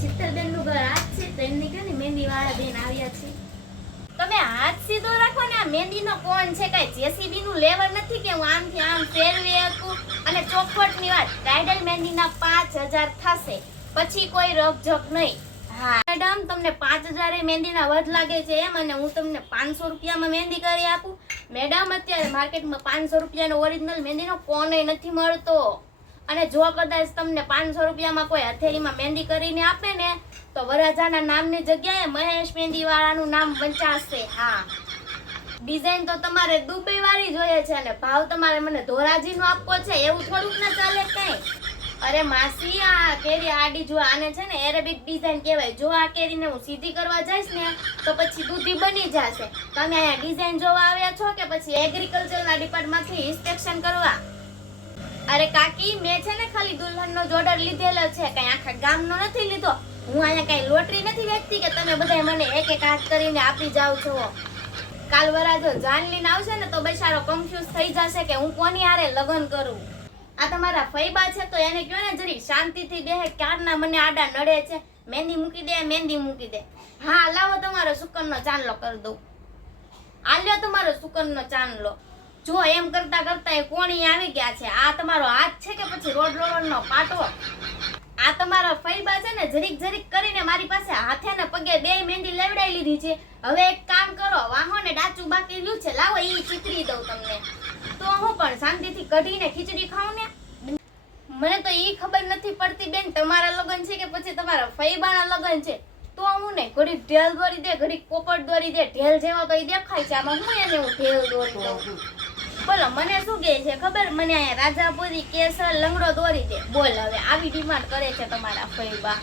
ચિત્તરબેન નું ઘર આજ છે તો એમની કે મહેંદી વાળા બેન આવ્યા છે. તમે હાથ સીધો રાખો ને. આ મહેંદી નો કોણ છે? કઈ જેસીબી નું લેવર નથી કે હું આમથી આમ ફેરવી શકું. અને ચોખવટ ની વાત, બ્રાઇડલ મહેંદી ના 5000 થશે, પછી કોઈ રકઝક નહીં. હા મેડમ, તમને 5000 મહેંદી ના વધ લાગે છે એમ, અને હું તમને 500 રૂપિયામાં મહેંદી કરી આપું? મેડમ, અત્યારે માર્કેટમાં 500 રૂપિયાનો ઓરિજિનલ મહેંદીનો કોને નથી મળતો. અને જો કદાચ તમને 500 રૂપિયામાં કોઈ હથેળીમાં મહેંદી કરીને આપે ને, તો વરરાજાના નામની જગ્યાએ મહેશ મહેંદી વાળાનું નામ વંચાશે. હા, ડિઝાઇન તો તમારે દુબઈ વાળી જોઈએ છે અને ભાવ તમારે મને ધોરાજીનો આપવો છે, એવું થોડુંક ના ચાલે કઈ. અરે માસી, આ કેરી આડી જો, આને છે ને એરેબિક ડિઝાઇન કહેવાય. જો આ કેરીને હું સીધી કરવા જઈશ ને તો પછી દૂધી બની જશે. તમે અહીંયા ડિઝાઇન જોવા આવ્યા છો કે પછી એગ્રીકલ્ચરના ડિપાર્ટમેન્ટમાંથી ઇન્સ્પેક્શન કરવા? અરે કાકી, મેં છે ને ખાલી દુલ્હનનો જ ઓર્ડર લીધેલો છે, કઈ આખા ગામનો નથી લીધો. હું અહીંયા કઈ લોટરી નથી વેચતી કે તમે બધા મને એક એક હાથ કરીને આપી જાવ છો. કાલ વરાજો જાન લઈને આવશે ને તો બેચારો કન્ફ્યુઝ થઈ જશે કે હું કોની હારે લગ્ન કરું. આ તમારા ફૈબા છે તો એને કહો ને જરી શાંતિથી બેહે. ક્યારના મને આડા નડે છે. મહેંદી મૂકી દે, મહેંદી મૂકી દે. હા, લાવો તમારો સુકનનો ચાંદલો કરી દઉં. આલ્યો તમારો સુકનનો ચાંદલો. જો એમ કરતા કરતા એ કોણી આવી ગયા છે. આ તમારો હાથ છે કે પછી રોડ રોલરનો પાટો? આ તમારા ફૈબા છે ને જરીક જરીક કરીને મારી પાસે હાથે ને પગે બે મહેંદી લેવડાઈ લીધી છે. હવે એક કામ કરો, વાહો ને ડાચું બાકી રહ્યું છે, લાવો ઈ ચીતરી દઉં તમને. તો હું પણ શાંતિથી કઢીને ખીચડી ખાઉં ને. મને તો ઈ ખબર નથી પડતી બેન, તમારા લગ્ન છે કે પછી તમારા ફૈબાના લગ્ન છે. તો હું ને ઘડીક ઢેલ દોરી દે, ઘડીક પોપટ દોરી દે. ઢેલ જેવા તો ઈ દેખાય છે, આમાં હું એને હું ઢેલ દોરી દઉં. બોલો, મને શું કહે છે ખબર? મને અહીંયા રાજાપુરી કેસર લંગડો દોરી દે. બોલ, હવે આવી ડિમાન્ડ કરે છે તમારા ફૈબા.